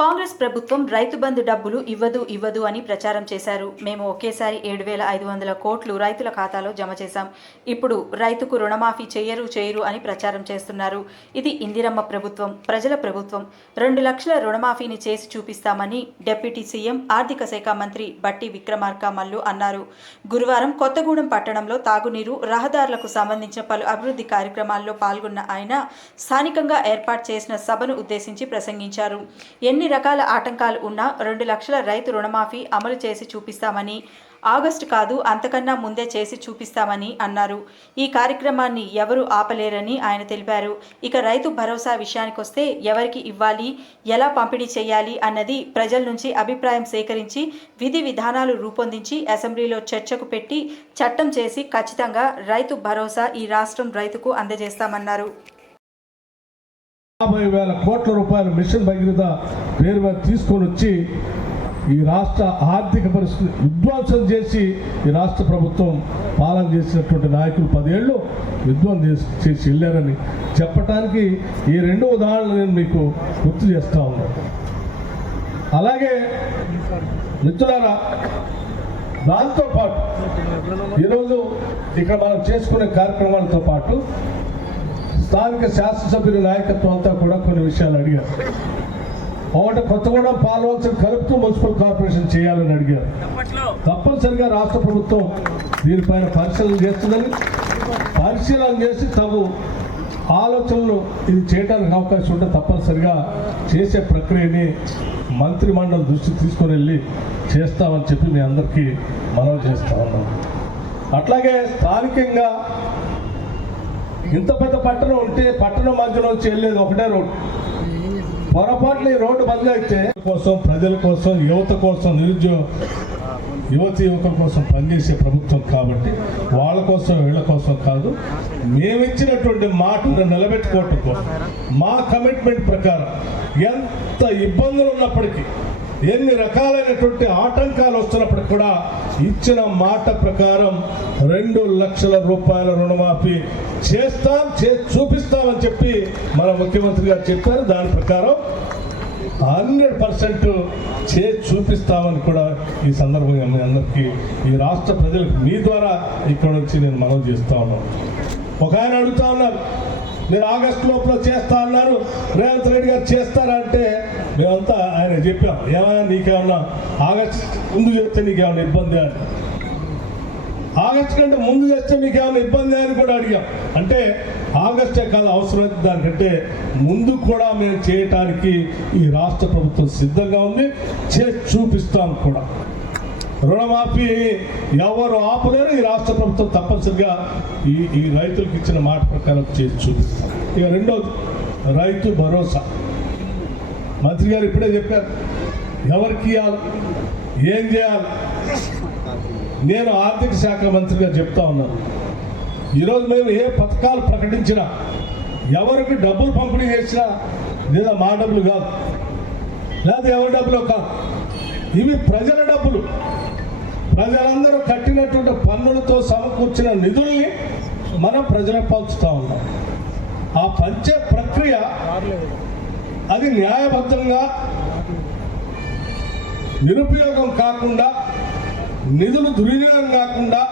కాంగ్రెస్ ప్రభుత్వం రైతు బంధు డబ్బులు ఇవ్వదు ఇవ్వదు అని ప్రచారం చేశారు. మేము ఒకేసారి ఏడు వేల ఐదు వందల కోట్లు రైతుల ఖాతాలో జమ చేశాం. ఇప్పుడు రైతుకు రుణమాఫీ చేయరు చేయరు అని ప్రచారం చేస్తున్నారు. ఇది ఇందిరమ్మ ప్రభుత్వం ప్రజల ప్రభుత్వం. రెండు లక్షల రుణమాఫీని చేసి చూపిస్తామని డిప్యూటీ సీఎం ఆర్థిక శాఖ మంత్రి బట్టి విక్రమార్క మల్లు అన్నారు. గురువారం కొత్తగూడెం పట్టణంలో తాగునీరు రహదారులకు సంబంధించిన పలు అభివృద్ధి కార్యక్రమాల్లో పాల్గొన్న ఆయన స్థానికంగా ఏర్పాటు చేసిన సభను ఉద్దేశించి ప్రసంగించారు. ఎన్ని రకాల ఆటంకాలు ఉన్నా రెండు లక్షల రైతు రుణమాఫీ అమలు చేసి చూపిస్తామని ఆగస్టు కాదు అంతకన్నా ముందే చేసి చూపిస్తామని అన్నారు. ఈ కార్యక్రమాన్ని ఎవరు ఆపలేరని ఆయన తెలిపారు. ఇక రైతు భరోసా విషయానికొస్తే ఎవరికి ఇవ్వాలి ఎలా పంపిణీ చేయాలి అన్నది ప్రజల నుంచి అభిప్రాయం సేకరించి విధి విధానాలు రూపొందించి అసెంబ్లీలో చర్చకు పెట్టి చట్టం చేసి ఖచ్చితంగా రైతు భరోసా ఈ రాష్ట్రం రైతుకు అందజేస్తామన్నారు. యాభై వేల కోట్ల రూపాయల మిషన్ భగీరథ పేరు మీద తీసుకొని వచ్చి ఈ రాష్ట్ర ఆర్థిక పరిస్థితి విధ్వంసం చేసి ఈ రాష్ట్ర ప్రభుత్వం పాలన చేసినటువంటి నాయకులు పదేళ్ళు విధ్వంసం చేసి వెళ్ళారని చెప్పటానికి ఈ రెండు ఉదాహరణలు నేను మీకు గుర్తు చేస్తా ఉన్నాను అలాగే మిత్రులారా దాంతోపాటు ఈరోజు ఇక్కడ మనం చేసుకునే కార్యక్రమాలతో పాటు స్థానిక శాసనసభ్యుల నాయకత్వం అంతా కూడా కొన్ని విషయాలు అడిగారు. ఒకటి కొత్తగూడెం పాలవంచం కలుపుతూ మున్సిపల్ కార్పొరేషన్ చేయాలని అడిగారు. తప్పనిసరిగా రాష్ట్ర ప్రభుత్వం దీనిపైన పరిశీలన చేస్తుందని పరిశీలన చేసి తగు ఆలోచనలు ఇది చేయడానికి అవకాశం ఉంటే తప్పనిసరిగా చేసే ప్రక్రియని మంత్రి మండలి దృష్టి తీసుకొని వెళ్ళి చేస్తామని చెప్పి మీ అందరికీ మనవి చేస్తా ఉన్నాం అట్లాగే స్థానికంగా ఇంత పెద్ద పట్టణం ఉంటే పట్టణం మధ్యలో నుంచి వెళ్ళేది ఒకటే రోడ్డు పొరపాట్లు ఈ రోడ్డు బంద్ అయితే కోసం ప్రజల కోసం యువత కోసం నిరుద్యోగ యువతి యువకుల కోసం పనిచేసే ప్రభుత్వం కాబట్టి వాళ్ళ కోసం వీళ్ళ కోసం కాదు మేమిచ్చినటువంటి మాటను నిలబెట్టుకోవటం కోసం మా కమిట్మెంట్ ప్రకారం ఎంత ఇబ్బందులు ఉన్నప్పటికీ ఎన్ని రకాలైనటువంటి ఆటంకాలు వస్తున్నప్పటికి కూడా ఇచ్చిన మాట ప్రకారం రెండు లక్షల రూపాయల రుణమాఫీ చేస్తాం చే చూపిస్తామని చెప్పి మన ముఖ్యమంత్రి గారు చెప్పారు. దాని ప్రకారం హండ్రెడ్ పర్సెంట్ చే చూపిస్తామని కూడా ఈ సందర్భంగా మీ అందరికీ ఈ రాష్ట్ర ప్రజలకు మీ ద్వారా ఇక్కడ నుంచి నేను మనం చేస్తా ఉన్నాను. ఒక ఆయన అడుగుతా ఉన్నారు మీరు ఆగస్టు లోపల చేస్తా అన్నారు రేవంత్ రెడ్డి గారు చేస్తారా? అంటే మేమంతా ఆయన చెప్పాం ఏమైనా నీకేమన్నా ఆగస్టు ముందు చెప్తే నీకేమన్నా ఇబ్బంది అని ఆగస్టు కంటే ముందు చేస్తే మీకు ఏమైనా ఇబ్బంది అని కూడా అడిగాం. అంటే ఆగస్టే కాదు అవసరమైతే దానికంటే ముందు కూడా మేము చేయటానికి ఈ రాష్ట్ర ప్రభుత్వం సిద్ధంగా ఉంది. చేసి చూపిస్తాం కూడా. రుణమాఫీ ఎవరు ఆపలేరు ఈ రాష్ట్ర ప్రభుత్వం తప్పనిసరిగా ఈ ఈ రైతులకు ఇచ్చిన మాట ప్రకారం చేసి చూపిస్తాం. ఇక రెండోది రైతు భరోసా. మంత్రి గారు ఇప్పుడే చెప్పారు ఎవరికి ఇవ్వాలి ఏం చేయాలి? నేను ఆర్థిక శాఖ మంత్రిగా చెప్తా ఉన్నాను ఈరోజు మేము ఏ పథకాలు ప్రకటించినా ఎవరికి డబ్బులు పంపిణీ చేసినా లేదా మా డబ్బులు కాదు. లేదా ఎవరి డబ్బులు కాదు. ఇవి ప్రజల డబ్బులు. ప్రజలందరూ కట్టినటువంటి పన్నులతో సమకూర్చిన నిధుల్ని మనం ప్రజలకు పంచుతూ ఉన్నాం. ఆ పంచే ప్రక్రియ అది న్యాయబద్ధంగా నిరుపయోగం కాకుండా నిధులు దుర్వినియోగం కాకుండా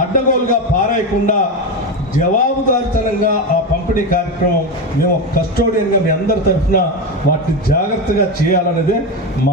అడ్డగోలుగా పారాయకుండా జవాబుదారితనంగా ఆ పంపిణీ కార్యక్రమం మేము కస్టోడియన్గా మీ అందరి తరఫున వాటిని జాగ్రత్తగా చేయాలనేదే మా